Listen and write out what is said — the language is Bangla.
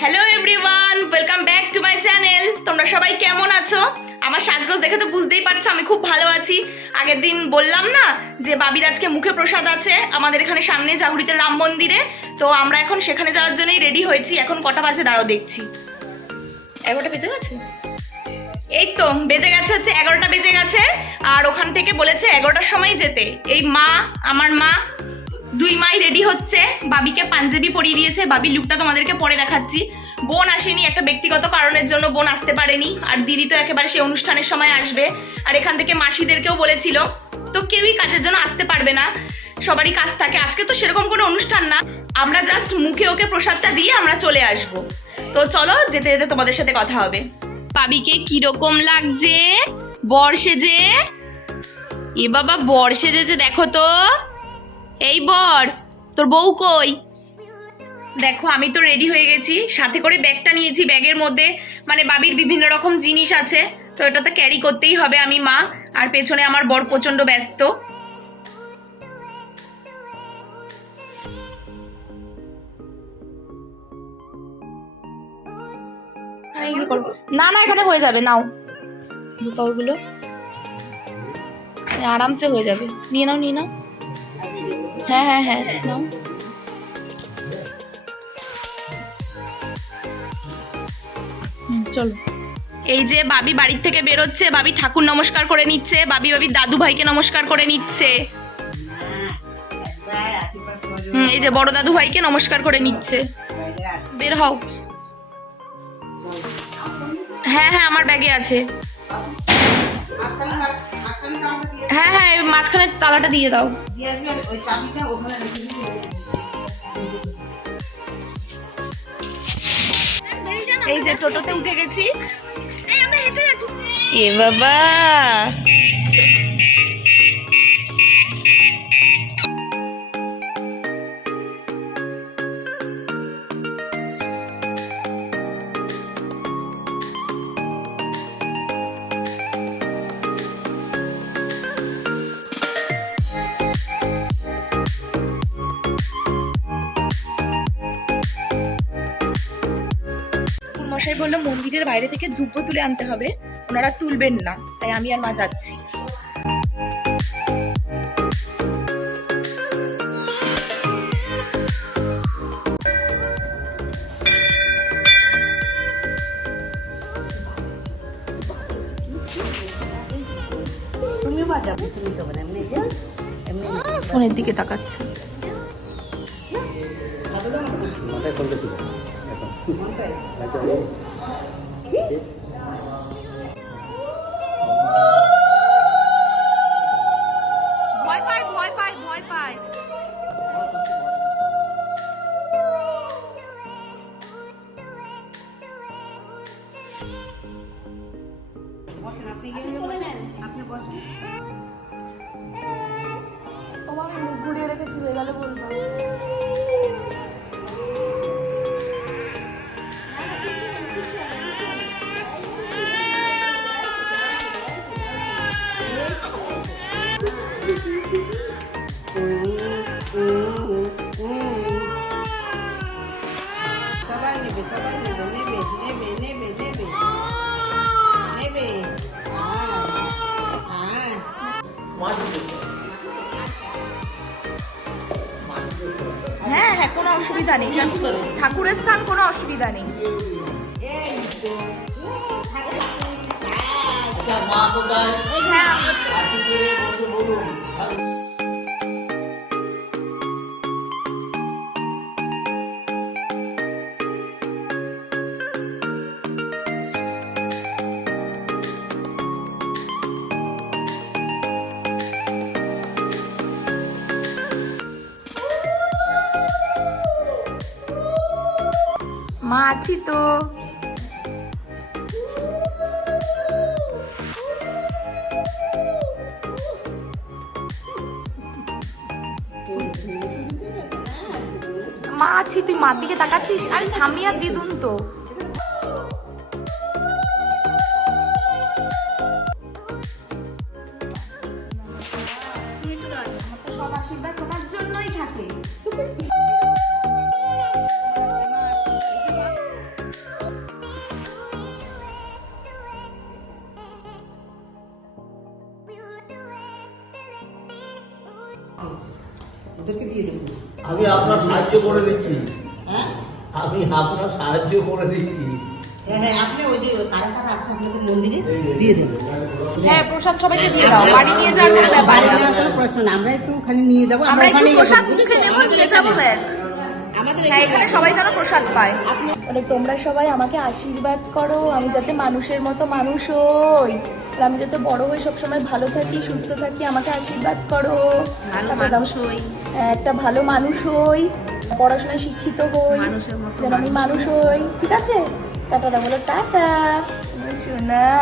Hello everyone welcome back to my channel তোমরা সবাই কেমন আছো? আমার সাজগোজ দেখে তো বুঝতেই পারছ, আমি খুব ভালো আছি। আগের দিন বললাম না যে বাবির আজকে মুখে প্রসাদ আছে, আমাদের এখানে সামনে জাহুরিতে রাম মন্দিরে। তো আমরা এখন সেখানে যাওয়ার জন্যই রেডি হয়েছি, এখন কটা বাজে দাঁড়াও দেখছি। এগারোটা বেজে গেছে? এই তো, বেজে গেছে হচ্ছে এগারোটা বেজে গেছে, আর ওখান থেকে বলেছে এগারোটার সময় যেতে। এই মা, আমার মা দুই মাই রেডি হচ্ছে। বাবিকে পাঞ্জাবি পরিয়ে দিয়েছে। বাবি লুকটা তোমাদেরকে পরে দেখাচ্ছি। বোন আসেনি একটা ব্যক্তিগত কারণের জন্য বোন আসতে পারেনি। আর দিদি তো একেবারে সেই অনুষ্ঠানের সময় আসবে। আর এখান থেকে মাসিদেরকেও বলেছিল, তো কেউই কাজের জন্য আসতে পারবে না। সবারই কাজ থাকে। আজকে তো সেরকম কোনো অনুষ্ঠান না। আমরা জাস্ট মুখে ওকে প্রসাদটা দিয়ে আমরা চলে আসব। তো চলো, যেতে যেতে তোমাদের সাথে কথা হবে। বাবিকে কীরকম লাগছে? বর সেজে? এ বাবা, বর সেজেছে, দেখো তো। এই বর, তোর বউ কই? দেখো, আমি তো রেডি হয়ে গেছি। সাথে করে ব্যাগটা নিয়েছি, ব্যাগের মধ্যে। মানে বাবির বিভিন্ন রকম জিনিস আছে। তো এটা তো ক্যারি করতেই হবে আমি মা। আর পেছনে আমার বর প্রচণ্ড ব্যস্ত। না না, এখানে হয়ে যাবে, নাও। আরামসে হয়ে যাবে। নিয়ে নাও নিয়ে নাও। হ্যাঁ হ্যাঁ হ্যাঁ। চলো। এই যে বাবি বাড়ির থেকে বেরোচ্ছে, বাবি ঠাকুর নমস্কার করে নিচ্ছে, বাবি বাবি দাদু ভাইকে নমস্কার করে নিচ্ছে। এই যে বড় দাদু ভাইকে নমস্কার করে নিচ্ছে। বের হও। হ্যাঁ হ্যাঁ আমার ব্যাগে আছে। হ্যাঁ হ্যাঁ মাঝখানে তালাটা দিয়ে দাও। এই যে টোটোতে উঠে গেছি। এ বাবা। মশাই বলল মন্দিরের বাইরে থেকে ধূপ তুলে আনতে হবে। ওনারা তুলবেন না। তাই আমি আর মা যাচ্ছি। মানে ফোনের দিকে তাকাচ্ছে। ভয় পায় আপনি আপনি বসেন তোমার মুখ ঘুরিয়ে রেখেছি হয়ে গেলে বলব অসুবিধা নেই। ঠাকুরের স্থান কোনো অসুবিধা নেই। এই হ্যাঁ আছি তো। মা আছি তুই মার দিকে তাকাচ্ছিস? আরে থামি আর দিদুন তো। তোমার জন্যই থাকে। ওদেরকে দিয়ে দেবো। আমি আপনার সাহায্য করে দিচ্ছি। হ্যাঁ? আমি আপনার সাহায্য করে দিচ্ছি। হ্যাঁ আপনি ওই যে কারা কারা আছে আপনাদের মন্দিরে দিয়ে দেবেন প্রসাদ সবাইকে দিয়ে দাও। বাড়ি নিয়ে যাওয়ার কোনো ব্যাপার বাড়ি না। নেওয়ার কোনো প্রশ্ন না আমরা একটু নিয়ে যাব আমরা একটু প্রসাদ মুখে নেব নিয়ে যাব ব্যাস। এখানে সবাই যেন প্রসাদ পায়। মানে তোমরা সবাই আমাকে আশীর্বাদ করো আমি যাতে মানুষের মতো মানুষ হই। আর আমি যাতে বড় হই সবসময় ভালো থাকি সুস্থ থাকি আমাকে আশীর্বাদ করো। হ্যাঁ, একটা ভালো মানুষ হই পড়াশোনায় শিক্ষিত হই যেন আমি মানুষ। হই। ঠিক আছে? টাটা বলো টাটা। শোনা।